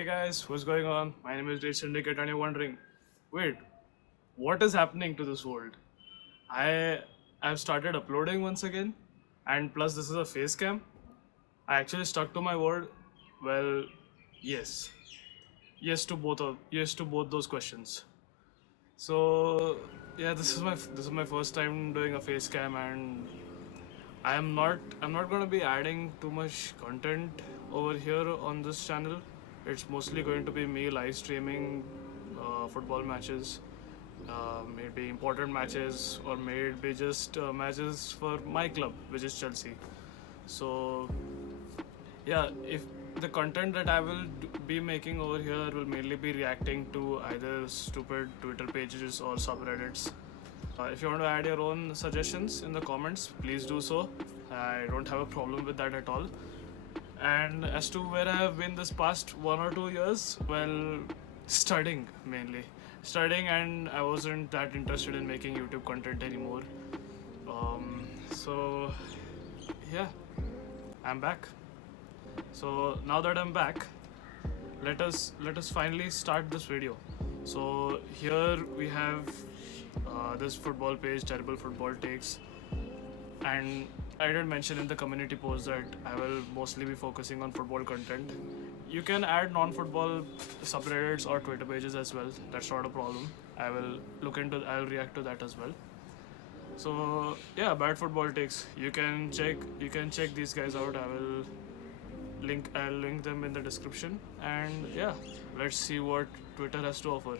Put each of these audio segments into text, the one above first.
Hey guys, what's going on? My name is Jay Syndicate, and you're wondering, wait, what is happening to this world? I I've started uploading once again, and plus this is a face cam. I actually stuck to my word. Well, yes, yes to both those questions. So yeah, this is my first time doing a face cam, and I'm not gonna be adding too much content over here on this channel. It's mostly going to be me live streaming football matches, maybe important matches, or maybe just matches for my club, which is Chelsea. So yeah, if the content that I will be making over here will mainly be reacting to either stupid Twitter pages or subreddits. If you want to add your own suggestions in the comments, please do so. I don't have a problem with that at all. And as to where I have been this past 1 or 2 years, well, studying mainly. Studying, and I wasn't that interested in making YouTube content anymore. So, yeah, I'm back. So now that I'm back, let us finally start this video. So here we have this football page, Terrible Football Takes, and I did mention in the community post that I will mostly be focusing on football content. You can add non-football subreddits or Twitter pages as well. That's not a problem. I'll react to that as well. So yeah, Bad Football Takes. You can check these guys out. I'll link them in the description. And yeah, let's see what Twitter has to offer.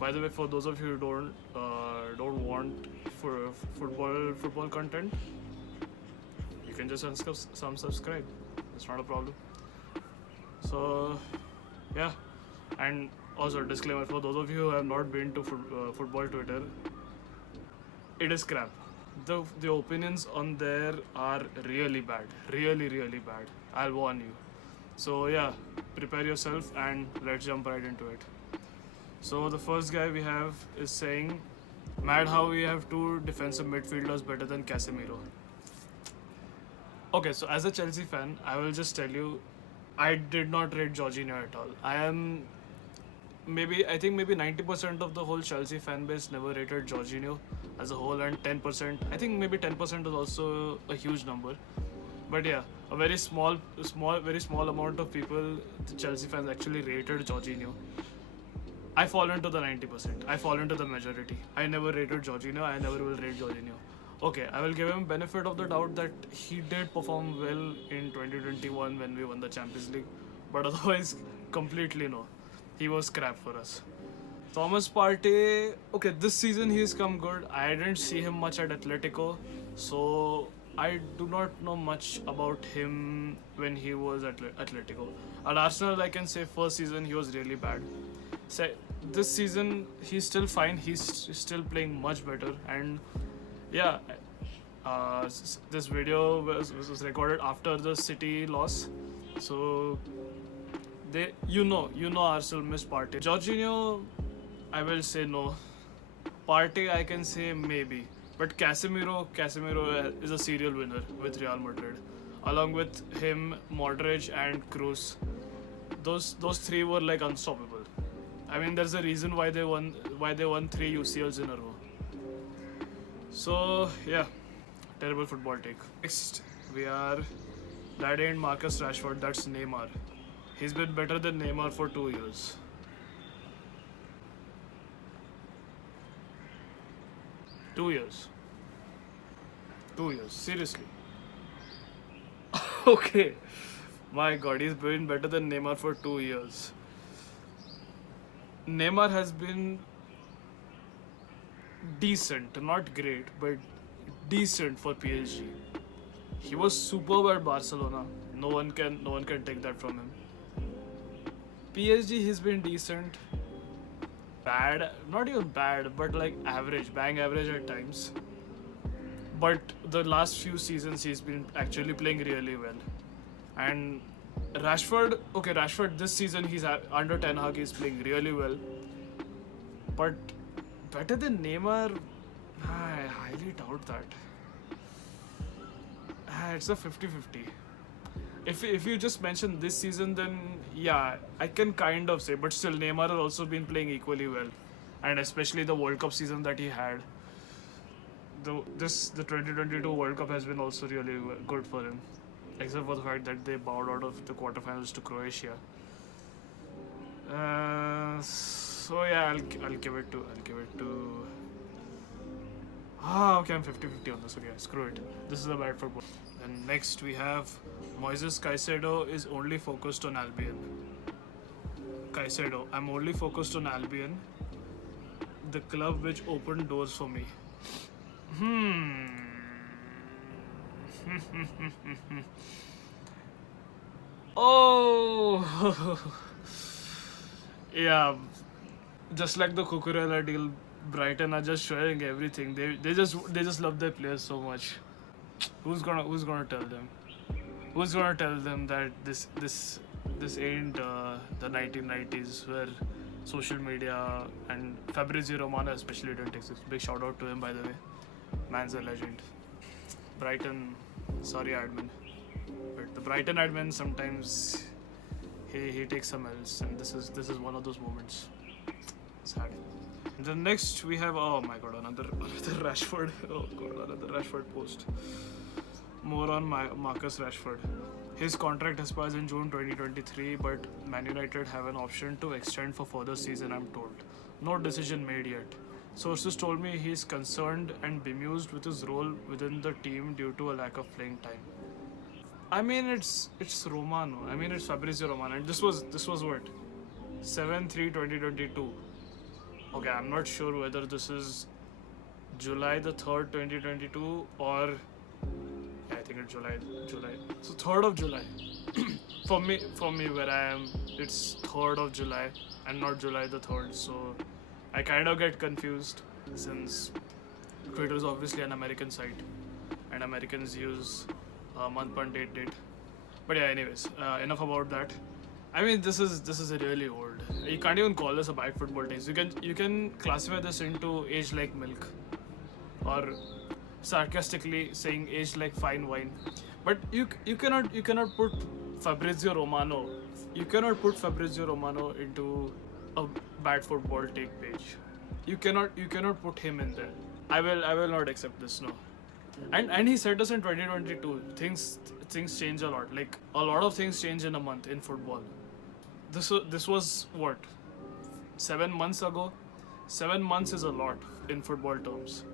By the way, for those of you who don't want for football content, you can just subscribe. It's not a problem. So yeah, and also disclaimer for those of you who have not been to football Twitter, it is crap. The opinions on there are really bad, really bad. I'll warn you. So yeah, prepare yourself and let's jump right into it. So the first guy we have is saying, "Mad how we have two defensive midfielders better than Casemiro." Okay, so as a Chelsea fan, I will just tell you, I did not rate Jorginho at all. I think maybe 90% of the whole Chelsea fan base never rated Jorginho as a whole, and 10%, I think maybe 10% is also a huge number. But yeah, a very small amount of people, the Chelsea fans, actually rated Jorginho. I fall into the 90%. I fall into the majority. I never rated Jorginho. I never will rate Jorginho. Okay, I will give him benefit of the doubt that he did perform well in 2021 when we won the Champions League, but otherwise, completely no. He was crap for us. Thomas Partey, okay, this season he's come good. I didn't see him much at Atletico, so I do not know much about him when he was at Atletico. At Arsenal, I can say first season he was really bad. This season he's still fine. He's still playing much better, and yeah, this video was recorded after the City loss, so Arsenal missed Partey. Jorginho, I will say no. Partey, I can say maybe, but Casemiro is a serial winner with Real Madrid, along with him, Modric and Kroos. Those three were like unstoppable. I mean, there's a reason why they won three UCLs in a row. So yeah, terrible football take. Next, that ain't Marcus Rashford. That's Neymar. He's been better than Neymar for 2 years. 2 years. 2 years. Seriously. Okay. My God, he's been better than Neymar for 2 years. Neymar has been decent, not great, but decent for PSG. He was superb at Barcelona. No one can take that from him. PSG, he's been decent, bad, not even bad, but like average, bang average at times. But the last few seasons, he's been actually playing really well. And Rashford this season he's under Ten Hag, he's playing really well. But better than Neymar, I highly doubt that. It's a 50-50. if you just mention this season, then yeah, I can kind of say. But still, Neymar has also been playing equally well, and especially the World Cup season that he had. The 2022 World Cup has been also really good for him, except for the fact that they bowed out of the quarterfinals to Croatia. So yeah, I'll give it to. Okay, I'm 50-50 on this. Okay, screw it. This is a bad football. And next we have Moises Caicedo is only focused on Albion. Caicedo, I'm only focused on Albion, the club which opened doors for me. Oh, yeah. Just like the Cucurella deal, Brighton are just showing everything. They just love their players so much. Who's gonna tell them? Who's gonna tell them that this ain't the 1990s where social media and Fabrizio Romano especially didn't exist. Big shout out to him, by the way. Man's a legend. Brighton, sorry admin, but the Brighton admin sometimes he takes some L's, and this is one of those moments. Sad. And then next we have, oh my god, another Rashford. Oh god, another Rashford post. More on Marcus Rashford. His contract expires in June 2023, but Man United have an option to extend for further season, I'm told. No decision made yet. Sources told me he's concerned and bemused with his role within the team due to a lack of playing time. I mean, it's Romano. I mean, it's Fabrizio Romano. And this was what? 7/3/2022. Okay, I'm not sure whether this is July the 3rd, 2022 or I think it's July. So 3rd of July. for me where I am, it's 3rd of July and not July the 3rd. So I kind of get confused since Twitter is obviously an American site and Americans use month and date. But yeah, anyways, enough about that. I mean, this is really old. You can't even call this a bad football taste. You can classify this into age like milk, or sarcastically saying age like fine wine. But you cannot put Fabrizio Romano. You cannot put Fabrizio Romano into a bad football take page. You cannot put him in there. I will not accept this. No. And he said this in 2022. Things change a lot. Like a lot of things change in a month in football. This was what, 7 months ago. 7 months is a lot in football terms.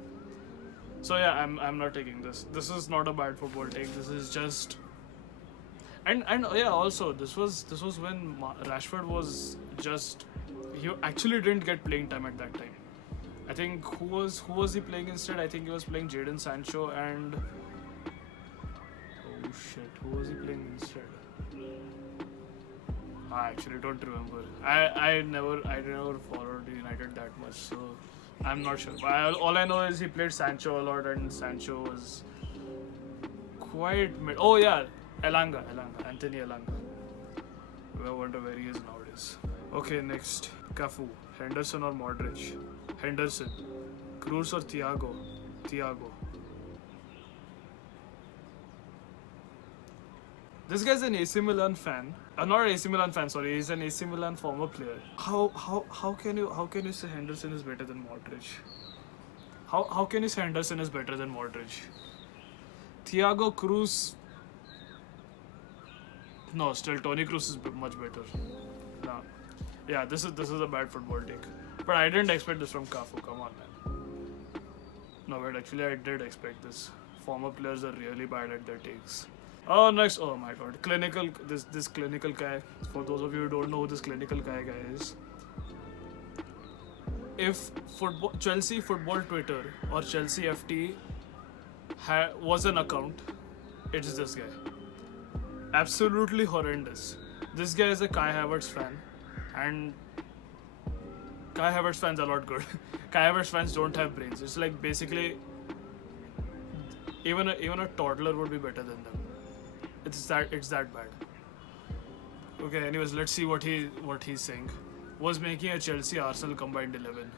So yeah, I'm not taking this. This is not a bad football take. This is just. And yeah, also this was when Rashford was just, he actually didn't get playing time at that time. I think who was he playing instead? I think he was playing Jadon Sancho and oh shit, who was he playing instead? I actually don't remember. I never followed United that much, so I'm not sure. But all I know is he played Sancho a lot, and Sancho was quite mid. Oh yeah, Elanga, Anthony Elanga. I wonder where he is nowadays. Okay, next, Cafu, Henderson or Modric? Henderson. Cruz or Thiago? This guy's an AC Milan fan. Not an AC Milan fan, sorry. He's an AC Milan former player. How can you say Henderson is better than Modric? How can you say Henderson is better than Modric? Thiago, Cruz. No, still Toni Kroos is much better. No. Yeah, this is a bad football take. But I didn't expect this from Cafu. Come on, man. No, but actually I did expect this. Former players are really bad at their takes. Oh, next. Oh my god. Clinical. This clinical guy. For those of you who don't know who this clinical guy is. If Chelsea football Twitter or Chelsea FT was an account, it's this guy. Absolutely horrendous. This guy is a Kai Havertz fan, and Kai Havertz fans are not good. Kai Havertz fans don't have brains. It's like basically even a toddler would be better than them. It's that bad. Okay, anyways, let's see what he's saying. Was making a Chelsea Arsenal combined 11.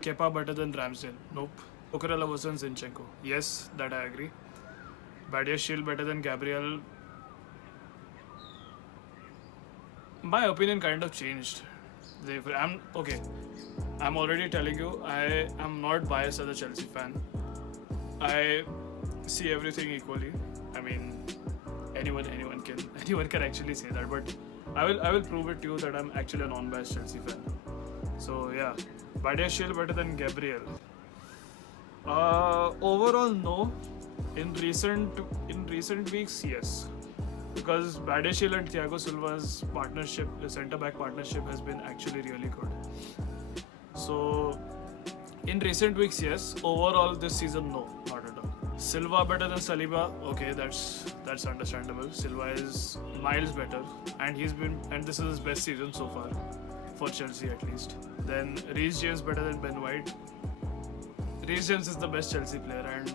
Kepa better than Ramsdale? Nope. Cucurella versus Zinchenko? Yes, that I agree. Badiashile better than Gabriel? my opinion kind of changed. I'm okay. I'm already telling you, I am not biased as a Chelsea fan. I see everything equally. I mean, anyone can anyone can actually say that, but I will prove it to you that I'm actually a non-biased Chelsea fan. So yeah, Badiashile better than Gabriel. Overall, no. In recent weeks, yes, because Badiashile and Thiago Silva's partnership, the centre-back partnership, has been actually really good. So, in recent weeks, yes. Overall, this season, no, not at all. Silva better than Saliba. Okay, that's understandable. Silva is miles better, and this is his best season so far for Chelsea at least. Then Reece James better than Ben White. Reece James is the best Chelsea player and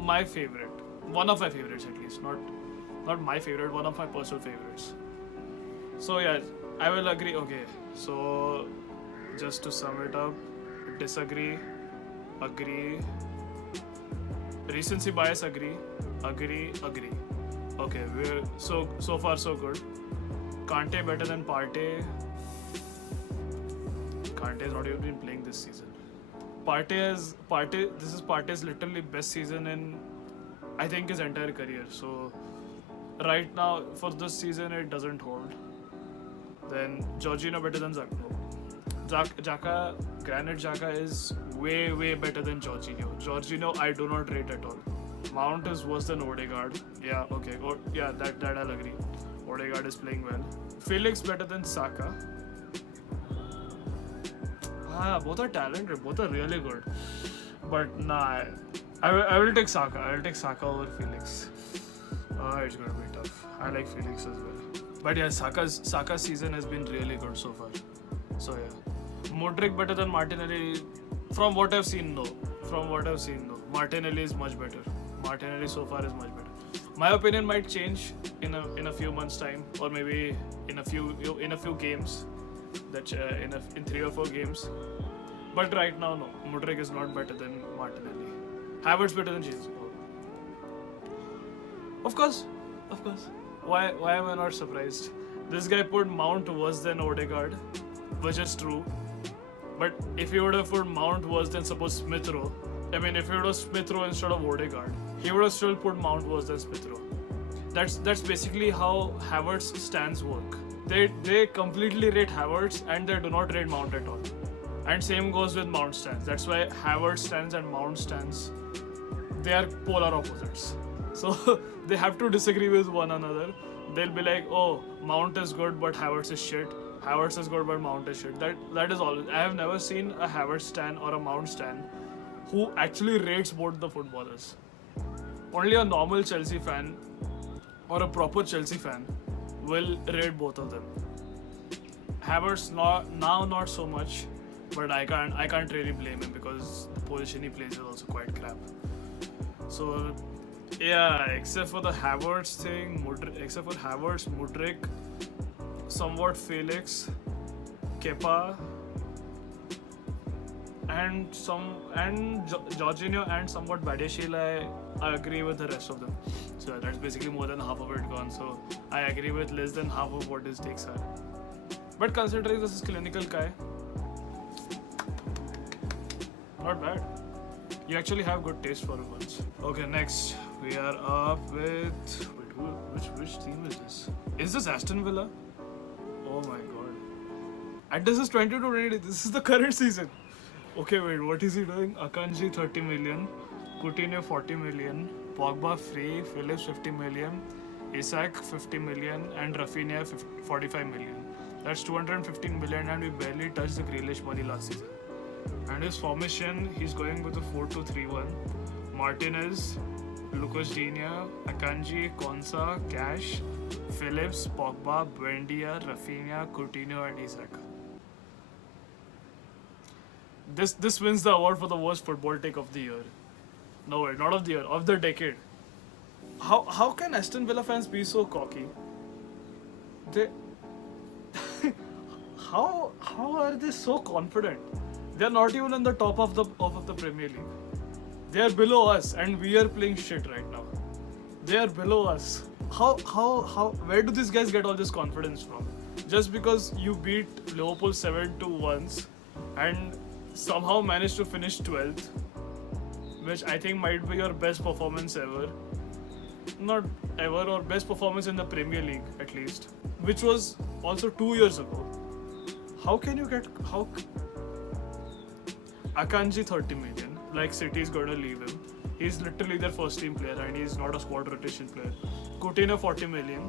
my favorite, one of my favorites at least, not my favorite, one of my personal favorites. So yeah, I will agree. Okay, so just to sum it up, disagree, agree, recency bias, agree. Okay, we're so far so good. Kante better than Partey. Kante has not even been playing this season. This is Partey's literally best season in, I think, his entire career. So right now for this season it doesn't hold. Then Jorginho better than Xhaka. Granit Xhaka is way better than Jorginho. Jorginho I do not rate at all. Mount is worse than Odegaard. Yeah, okay. That I'll agree. Odegaard is playing well. Felix better than Saka. Both are talented. Both are really good. But nah, I will take Saka. I'll take Saka over Felix. It's gonna be tough. I like Felix as well. But yeah, Saka's season has been really good so far. So yeah, Modric better than Martinelli. From what I've seen, no. Martinelli is much better. Martinelli so far is much better. My opinion might change in a few months' time, or maybe in a few games. That in 3 or 4 games. But right now, no. Modric is not better than Martinelli. Havertz better than Jesus. Of course. Why am I not surprised? This guy put Mount worse than Odegaard, which is true. But if he would have put Mount worse than suppose Smith Rowe, if he would have Smith Rowe instead of Odegaard, he would have still put Mount worse than Smith Rowe. That's basically how Havertz stands work. They completely rate Havertz and they do not rate Mount at all. And same goes with Mount stands. That's why Havertz stands and Mount stands, they are polar opposites. So they have to disagree with one another. They'll be like, oh, Mount is good but Havertz is shit. Havertz is good but Mount is shit. That is all. I have never seen a Havertz stan or a Mount stan who actually rates both the footballers. Only a normal Chelsea fan or a proper Chelsea fan will rate both of them. Havertz not so much, but I can't really blame him because the position he plays is also quite crap. So yeah, except for the Havertz thing, Modric, somewhat Felix, Kepa, and Jorginho and somewhat Badiashile, I agree with the rest of them. So that's basically more than half of it gone. So I agree with less than half of what his takes are. But considering this is clinical Kai, not bad. You actually have good taste for it once. Okay, next we are up with which team is this? Is this Aston Villa? Oh my god. And this is 22-20. This is the current season. Okay, wait, what is he doing? Akanji 30 million, Coutinho 40 million, Pogba free, Phillips 50 million, Isak 50 million, and Rafinha 45 million. That's 215 million, and we barely touched the Grealish money last season. And his formation, he's going with a 4-2-3-1. Martinez, Lucas Digne, Akanji, Konsa, Cash, Phillips, Pogba, Buendia, Rafinha, Coutinho, and Isak. This wins the award for the worst football take of the year. No way, not of the year, of the decade. How can Aston Villa fans be so cocky? They how are they so confident? They are not even on the top of the Premier League. They are below us, and we are playing shit right now. They are below us. How? Where do these guys get all this confidence from? just because you beat Liverpool 7-2 once and somehow managed to finish 12th, which I think might be your best performance ever. Not ever, or best performance in the Premier League at least, which was also 2 years ago. How can you get Akanji 30 million? Like City is going to leave him. He's literally their first team player and he's not a squad rotation player. Coutinho 40 million.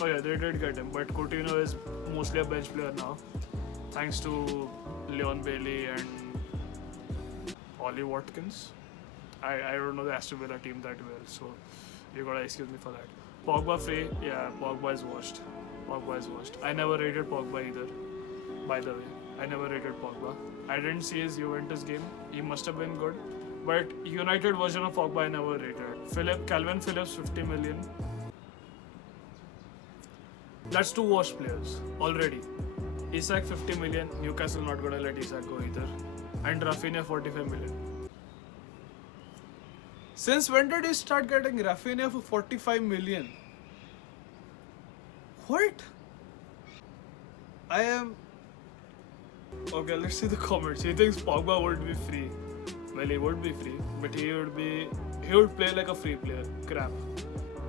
Oh yeah, they did get him, but Coutinho is mostly a bench player now, thanks to Leon Bailey and Ollie Watkins. I don't know the Aston Villa team that well, so you gotta excuse me for that. Pogba free, yeah, Pogba is washed. Pogba is washed. I never rated Pogba either, by the way. I never rated Pogba. I didn't see his Juventus game. He must have been good, but United version of Pogba I never rated. Calvin Phillips 50 million. That's two washed players already. Isak 50 million. Newcastle not gonna let Isak go either. And Rafinha 45 million. Since when did he start getting Rafinha for 45 million? What? I am... Okay, let's see the comments. He thinks Pogba would be free. Well, he would be free, but he would play like a free player. Crap.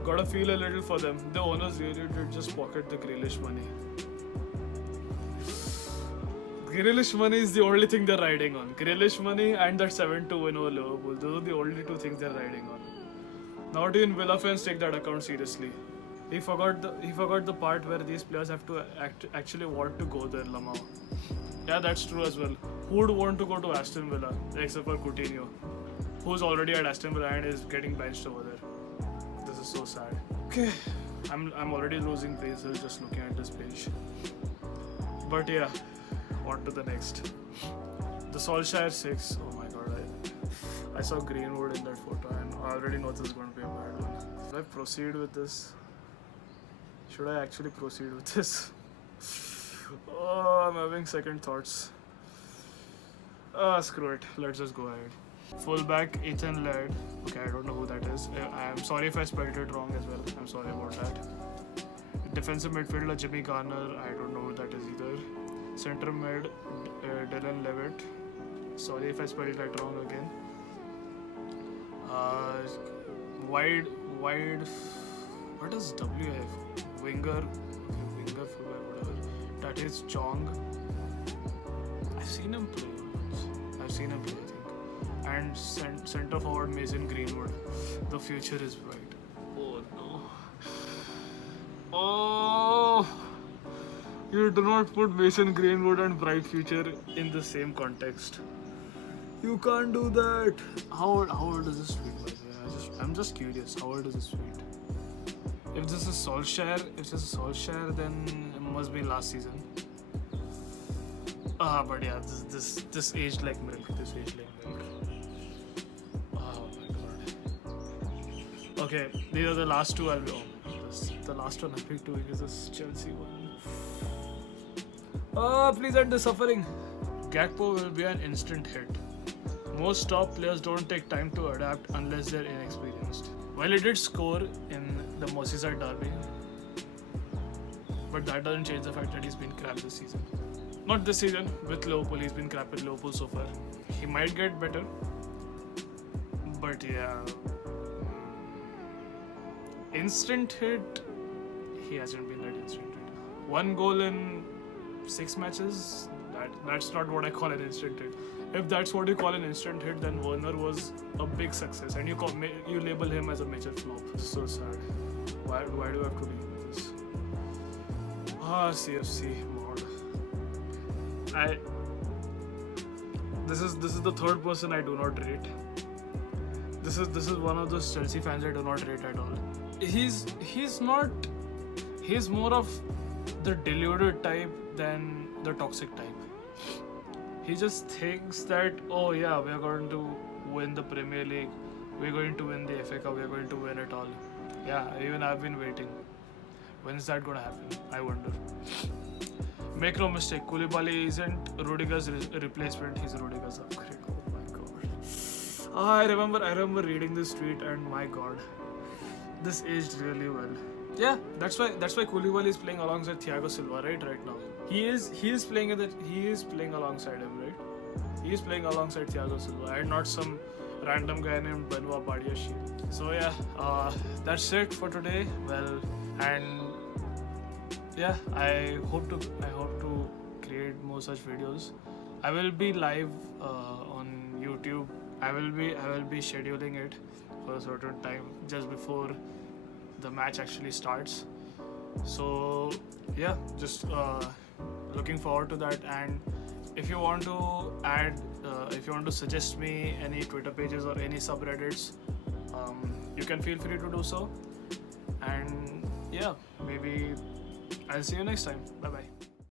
Gotta feel a little for them. The owners really did just pocket the Grealish money. Grealish money is the only thing they're riding on. Grealish money and that 7-2 win over Liverpool. Those are the only two things they're riding on. Not even Villa fans take that account seriously. He forgot the part where these players have to actually want to go there, Lamau. Yeah, that's true as well. Who would want to go to Aston Villa except for Coutinho, who's already at Aston Villa and is getting benched over there? This is so sad. Okay, I'm already losing faces just looking at this page. But yeah, on to the next. The Solskjaer 6. Oh my god, I saw Greenwood in that photo and I already know this is going to be a bad one. Should I proceed with this? Should I actually proceed with this? Oh, I'm having second thoughts. Screw it. Let's just go ahead. Fullback Ethan Laird. Okay, I don't know who that is. I'm sorry if I spelled it wrong as well. I'm sorry about that. Defensive midfielder Jimmy Garner. I don't know who that is either. Centre mid Dylan Levitt. Sorry if I spelled that wrong again. Wide. What does WF? Winger. Winger fullback, whatever. That is Chong. I've seen him play once. I think. And centre forward Mason Greenwood. The future is bright. Oh no. Oh. You do not put Mason Greenwood and bright future in the same context. You can't do that. How old is this tweet, by the way? I'm just curious. How old is this tweet? If this is Solskjaer, then it must be last season. But yeah, this aged like milk. Oh my god. Okay, these are the last two I'll be on. The last one I'll be doing is this Chelsea one. Please end the suffering. Gakpo will be an instant hit. Most top players don't take time to adapt unless they're inexperienced. Well, he did score in the Merseyside derby, but that doesn't change the fact that he's been crap this season. Not this season, with Liverpool, he's been crap with Liverpool so far. He might get better, but yeah. Instant hit, he hasn't been that instant hit. 1 goal in 6 matches, that's not what I call an instant hit. If that's what you call an instant hit, then Werner was a big success and you label him as a major flop. So sad. Why do I have to deal with this? CFC mod. This is the third person I do not rate. This is one of those Chelsea fans I do not rate at all. He's more of the deluded type than the toxic type. He just thinks that, oh yeah, we're going to win the Premier League, we're going to win the FA Cup, we're going to win it all. Yeah, even I've been waiting. When is that going to happen? I wonder. Make no mistake, Koulibaly isn't Rudiger's replacement, he's Rudiger's upgrade. Oh my god. I remember reading this tweet and my god, this aged really well. yeah, that's why Koulibaly is playing alongside Thiago Silva right now. He is playing alongside him, right? He is playing alongside Thiago Silva and not some random guy named Benoit Badiashile. So yeah, that's it for today. Well, and yeah, I hope to create more such videos. I will be live on YouTube. I will be scheduling it for a certain time just before the match actually starts. So yeah, just looking forward to that. And if you want to suggest me any Twitter pages or any subreddits, you can feel free to do so. And yeah, maybe I'll see you next time. Bye bye.